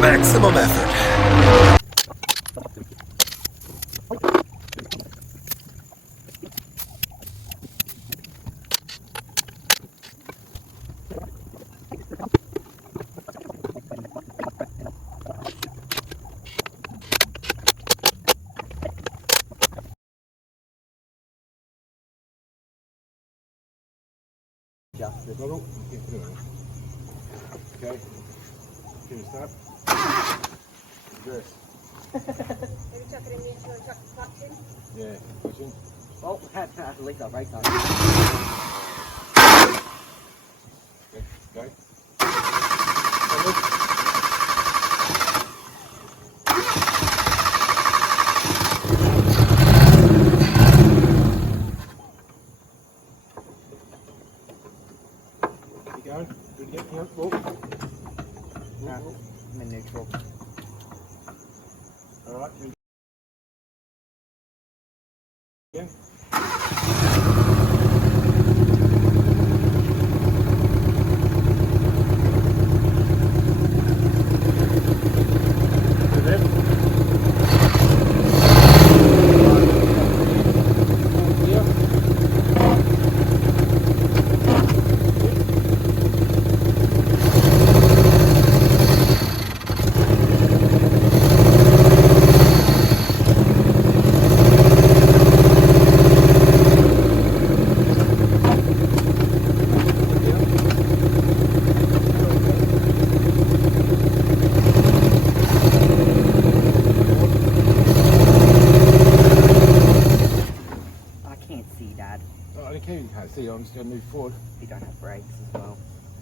Maximum effort. Just the bottle. Okay. Give it a start. Reverse. Maybe chuck it in the intro and chuck the clutch in. Yeah, push in. Oh, had to leak our brakes on. Okay, go. Keep going. Do it again. Hang on. Walk. Walk, walk. I'm in neutral. Alright. Again. To the left. I can't see, Dad. Oh, I don't care if you can't see, I'm just going to move forward. We don't have brakes as well.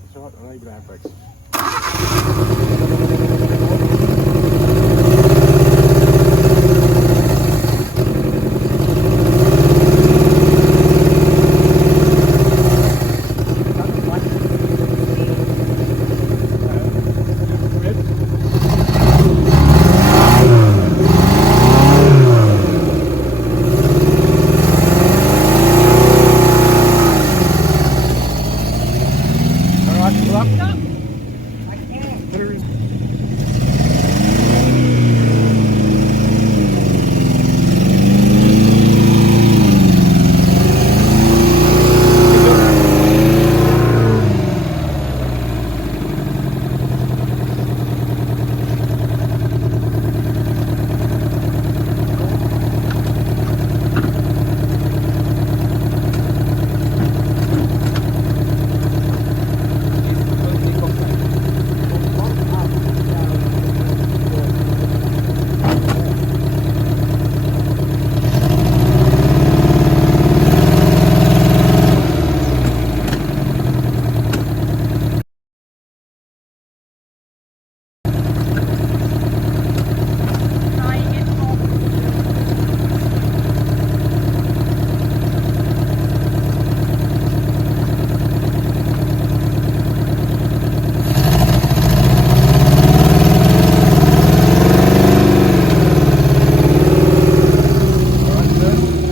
It's alright, I know you don't have brakes. Alright, pull up. I can't. Put her in. Trying it off. Alright, reverse.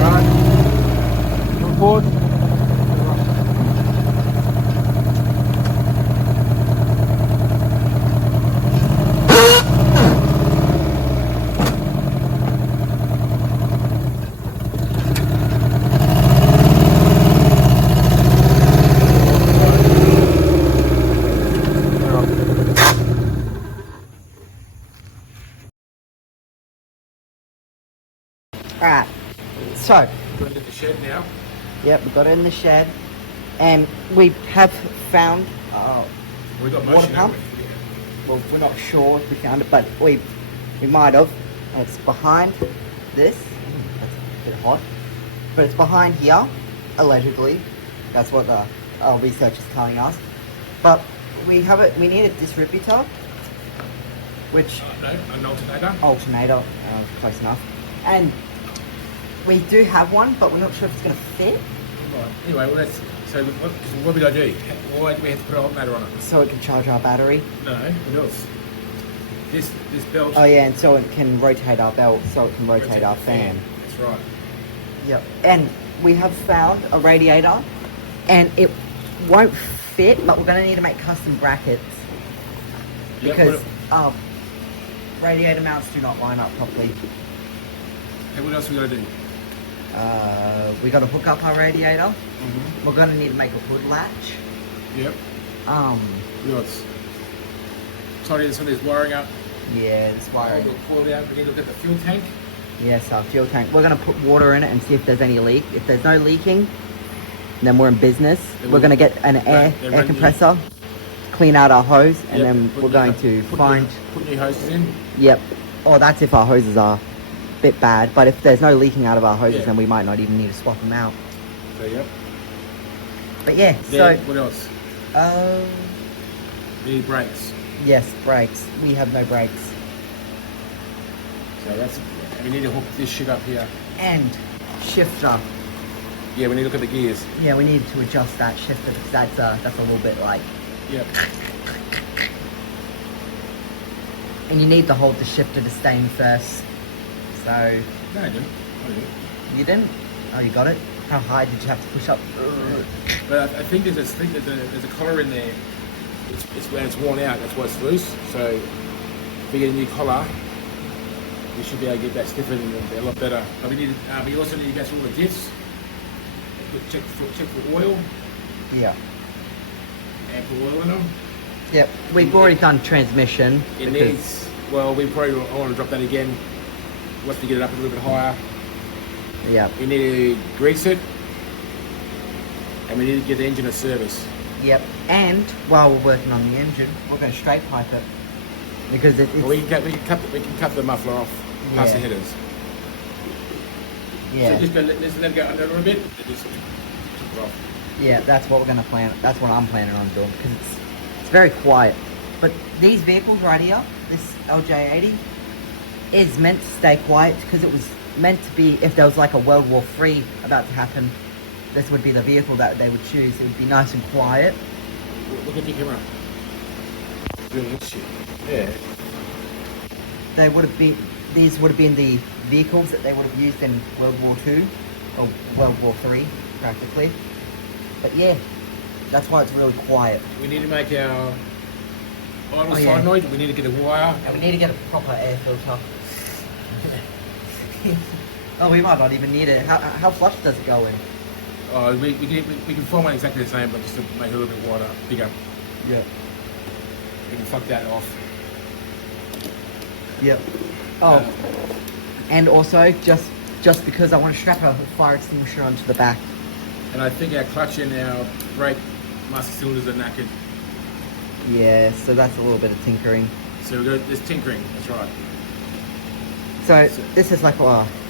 Right. Come forward. Alright. So, Going to the shed now. yep, we got it in the shed. And we have found We got water motion, pump. haven't we? Well, we're not sure if we found it, but we might have. And it's behind this. That's a bit hot. But it's behind here, allegedly. That's what the research is telling us. But we have it. We need a distributor, which No, an alternator. alternator, close enough. And we do have one, but we're not sure if it's going to fit. Right. Anyway, well, that's so. What did I do? Why do we have to put an alternator on it? So it can charge our battery. No. What else? This this belt. Oh yeah, and so it can rotate our belt, so it can rotate our the fan. That's right. Yep. And we have found a radiator, and it won't fit, but we're going to need to make custom brackets Yep, because radiator mounts do not line up properly. Hey, what else we gotta do? We got to hook up our radiator. Mm-hmm. We're going to need to make a hood latch. Yep. What else? Sorry, some of this wiring up. Yeah, this wiring. Pull it out. We need to look at the fuel tank. Yes, our fuel tank. We're going to put water in it and see if there's any leak. If there's no leaking, then we're in business. Then We're going to get an air compressor, clean out our hose, and then we're going to find... Put new hoses in. Yep. Oh, that's if our hoses are a bit bad. But if there's no leaking out of our hoses, then we might not even need to swap them out. So, yep. But yeah, Then, what else? We need brakes. Yes, brakes. We have no brakes. So that's... We need to hook this shit up here. And shifter. Yeah, we need to look at the gears. Yeah, we need to adjust that shifter because that's a little bit like... Yep. And you need to hold the shifter to stay in first. So... No, I didn't. You didn't? Oh, you got it? How high did you have to push up? But I think there's a collar in there. It's when it's worn out, that's why it's loose. So if we get a new collar, we should be able to get that stiffer and a lot better. But we also need to go through all the diffs. Check for oil. Yeah. And put oil in them. Yep. We've already done transmission. It needs, well, we probably want to drop that again once we get it up a little bit higher. Yeah. We need to grease it. And we need to give the engine a service. Yep. And while we're working on the engine, we're going to straight pipe it because it's... Well, we can cut the muffler off past the headers. Yeah. So just let it go under a little bit. And just chop it off. Yeah, that's what we're going to plan. That's what I'm planning on doing because it's very quiet. But these vehicles right here, this LJ80, is meant to stay quiet because it was meant to be, if there was like a World War III about to happen, this would be the vehicle that they would choose. It would be nice and quiet. Look at the camera. Doing this shit. Yeah. They would have been, these would have been the vehicles that they would have used in World War II or World War III, practically. But yeah, that's why it's really quiet. We need to make our idle yeah. solenoid. We need to get a wire. And we need to get a proper air filter. Oh, we might not even need it. How flush does it go in? We can form one exactly the same, but just to make it a little bit wider, bigger. Yeah. We can fuck that off. Yep. Oh, and also just because I want to strap a fire extinguisher onto the back. And I think our clutch and our brake master cylinders are knackered. Yeah, so that's a little bit of tinkering. So we got this tinkering. That's right. So this is like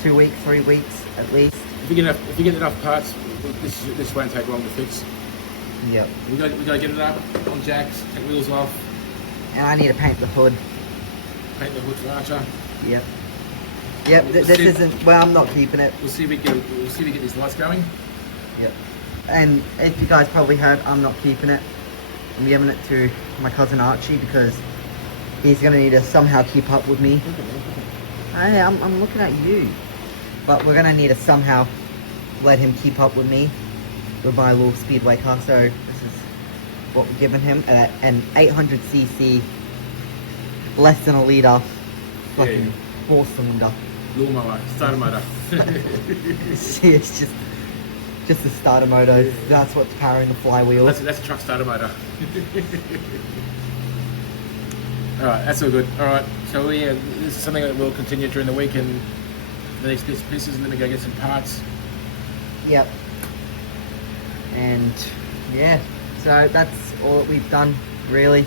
2 weeks, 3 weeks at least. If you get enough parts, this won't take long to fix. Yep. We got to get it up on jacks, take wheels off, And I need to paint the hood. paint the hood for Archer. Yep. Yep. This isn't. Well, I'm not keeping it. We'll see if we get these lights going. Yep. And if you guys probably heard, I'm not keeping it. I'm giving it to my cousin Archie because he's gonna need to somehow keep up with me. Hey, I'm looking at you. But we're gonna need to somehow let him keep up with me. We're by a little speedway car, so this is what we're giving him. An 800cc, less than a litre, fucking 4-cylinder. Lawnmower, starter motor. See, it's just a starter motor. That's what's powering the flywheel. That's a truck starter motor. Alright, that's all good. Alright, so yeah, this is something that we'll continue during the week and the next bits and pieces, and then we go get some parts. Yep. And yeah, so that's all that we've done, really.